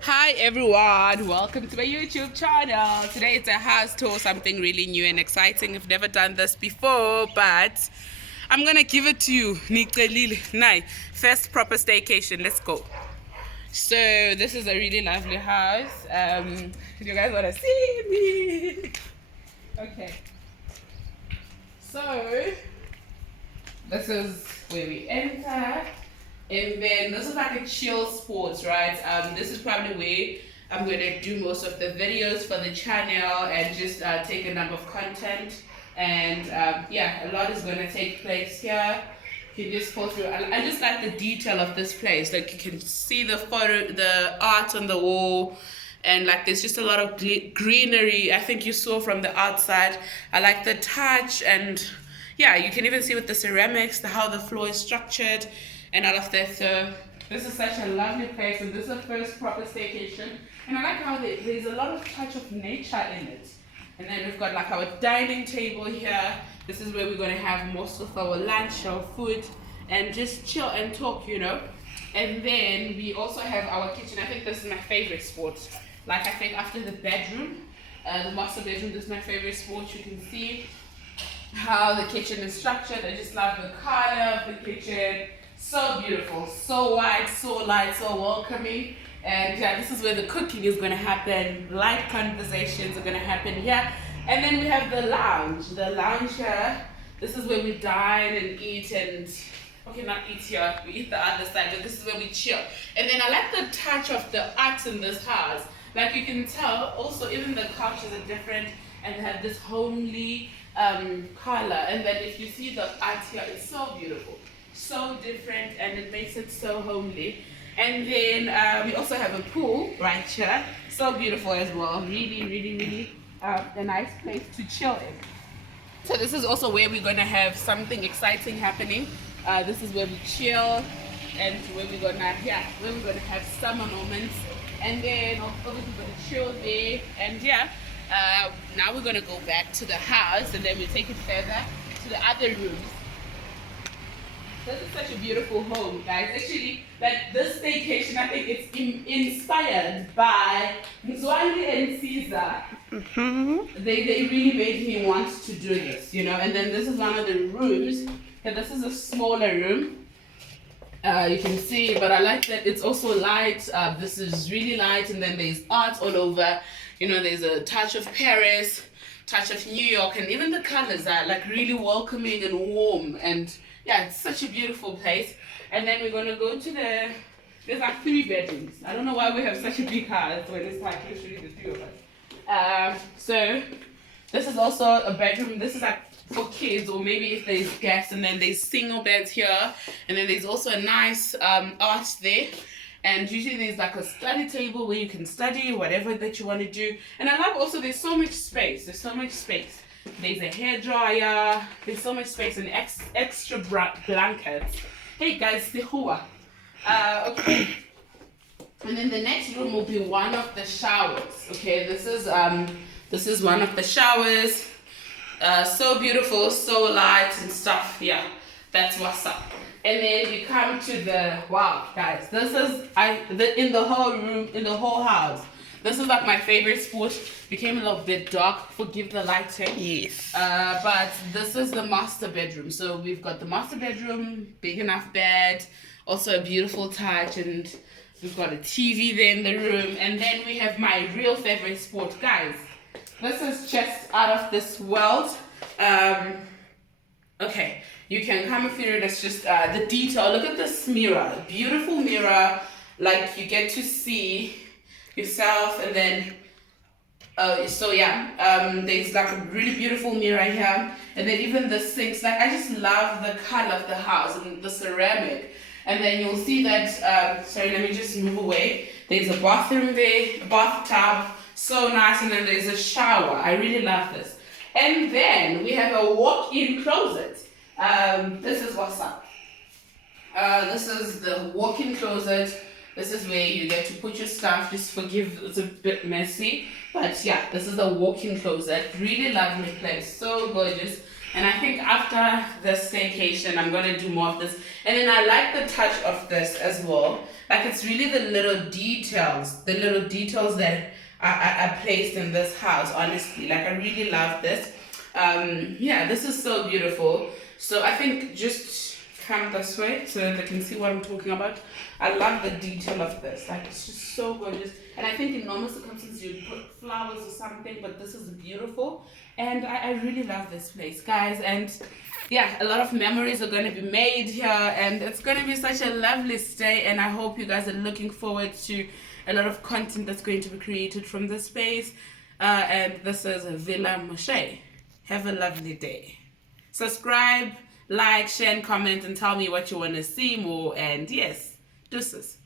Hi everyone, welcome to my YouTube channel. Today it's a house tour, something really new and exciting. I've never done this before, but I'm gonna give it to you. Nice. First proper staycation, let's go. So this is a really lovely house. You guys wanna see me? Okay. So this is where we enter. And then this is like a chill sports, right? This is probably where I'm going to do most of the videos for the channel and just take a number of content. And yeah, a lot is going to take place here. You can just go through. I just like the detail of this place. Like you can see the photo, the art on the wall. And like there's just a lot of greenery. I think you saw from the outside. I like the touch, and yeah, you can even see with the ceramics, how the floor is structured and all of that. So this is such a lovely place, and this is the first proper staycation. And I like how there's a lot of touch of nature in it. And then we've got like our dining table here. This is where we're going to have most of our lunch, our food, and just chill and talk, you know. And then we also have our kitchen. I think this is my favorite spot. Like I think after the bedroom, the master bedroom, this is my favorite spot. You can see how the kitchen is structured. I just love the color of the kitchen. So beautiful, so wide, so light, so welcoming. And yeah, this is where the cooking is going to happen. Light conversations are going to happen here. And then we have the lounge. The lounge here, this is where we dine and eat and, okay, not eat here, we eat the other side, but this is where we chill. And then I like the touch of the art in this house. Like you can tell, also even the couches are different and they have this homely color. And then if you see the art here, it's so beautiful. So different, and it makes it so homely. And then we also have a pool right here, so beautiful as well. Really a nice place to chill in. So this is also where we're going to have something exciting happening. This is where we chill, and where we're gonna have summer moments. And then obviously we're gonna chill there. And yeah, now we're gonna go back to the house, and then we take it further to the other rooms. This is such a beautiful home, guys. Actually, like this staycation, I think it's inspired by Mzwandi and Caesar. Mm-hmm. They really made me want to do this, you know. And then this is one of the rooms. And this is a smaller room. You can see, but I like that it's also light. This is really light, and then there's art all over. You know, there's a touch of Paris, touch of New York, and even the colors are like really welcoming and warm. And yeah, it's such a beautiful place. And then we're gonna go to there's like 3 bedrooms. I don't know why we have such a big house when it's like literally the 3 of us. So this is also a bedroom. This is like for kids, or maybe if there's guests. And then there's single beds here, and then there's also a nice art there. And usually there's like a study table where you can study whatever that you want to do. And I love also there's so much space. There's a hair dryer. There's so much space, and extra blankets. Hey guys, Sihua. Okay. And then the next room will be one of the showers. Okay, this is one of the showers. So beautiful, so light and stuff. Yeah, that's what's up. And then you come to the, wow, guys, this is in the whole house. This is like my favorite spot. Became a little bit dark. Forgive the lighting. Yes. But this is the master bedroom. So we've got the master bedroom, big enough bed, also a beautiful touch, and we've got a TV there in the room. And then we have my real favorite spot, guys. This is just out of this world. Okay, you can come through it. It's just the detail. Look at this mirror, beautiful mirror. Like you get to see yourself, and then there's like a really beautiful mirror here, and then even the sinks. Like I just love the color of the house and the ceramic. And then you'll see that. Sorry, let me just move away. There's a bathroom there, a bathtub. So nice. And then there's a shower. I really love this. And then we have a walk-in closet. This is what's up. This is the walk-in closet. This is where you get to put your stuff. Just forgive, it's a bit messy. But yeah, this is the walk-in closet. Really lovely place. So gorgeous. And I think after this staycation, I'm gonna do more of this. And then I like the touch of this as well. Like it's really the little details that are placed in this house, honestly. Like I really love this. Yeah, this is so beautiful. So I think just come this way so that they can see what I'm talking about. I love the detail of this. Like it's just so gorgeous. And I think in normal circumstances you'd put flowers or something, but this is beautiful. And I really love this place, guys. And yeah, a lot of memories are going to be made here, and it's going to be such a lovely stay. And I hope you guys are looking forward to a lot of content that's going to be created from this space. And this is Villa Moshe. Have a lovely day. Subscribe, like, share, and comment, and tell me what you want to see more. And yes, deuces.